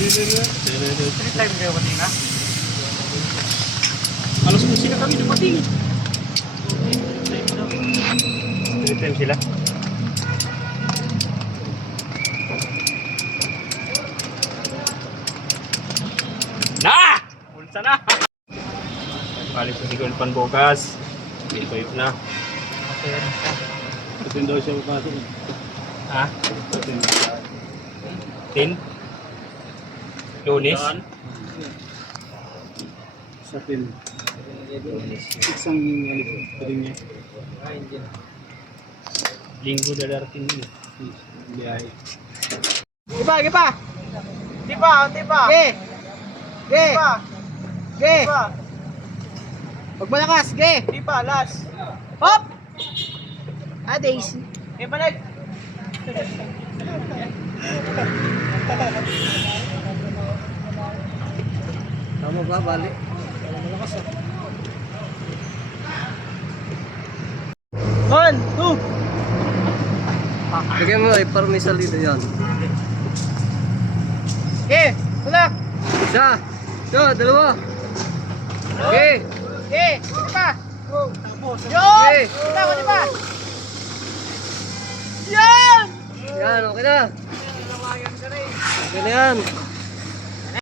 Three time kayo kanina? Alas 11 na kami dumating. Three time sila. Na! Ulsa na! Palis na sigol panbukas. Dito yun na. Patin daw siya papasok. Ha? Patin. 10? Lunes? Sa pin. Isang piling niya. Linggo na darating yun. Biyahe. Ipa, ipa. Tipa! Tipa! Ge. Ge. Tipa! Ge. Tipa! Huwag malakas, ge. Tipa! Last! Hop. Daisy. Eh, balik! Tama ba, balik? One, two. Bigyan mo, iparmisa dito yan. Ge. Tulak. Isa, dalawa. Okay. Ge. Ipa. Yun. Ge. Ipa, ipa. Yan. Yan, okay na. Okay na yan.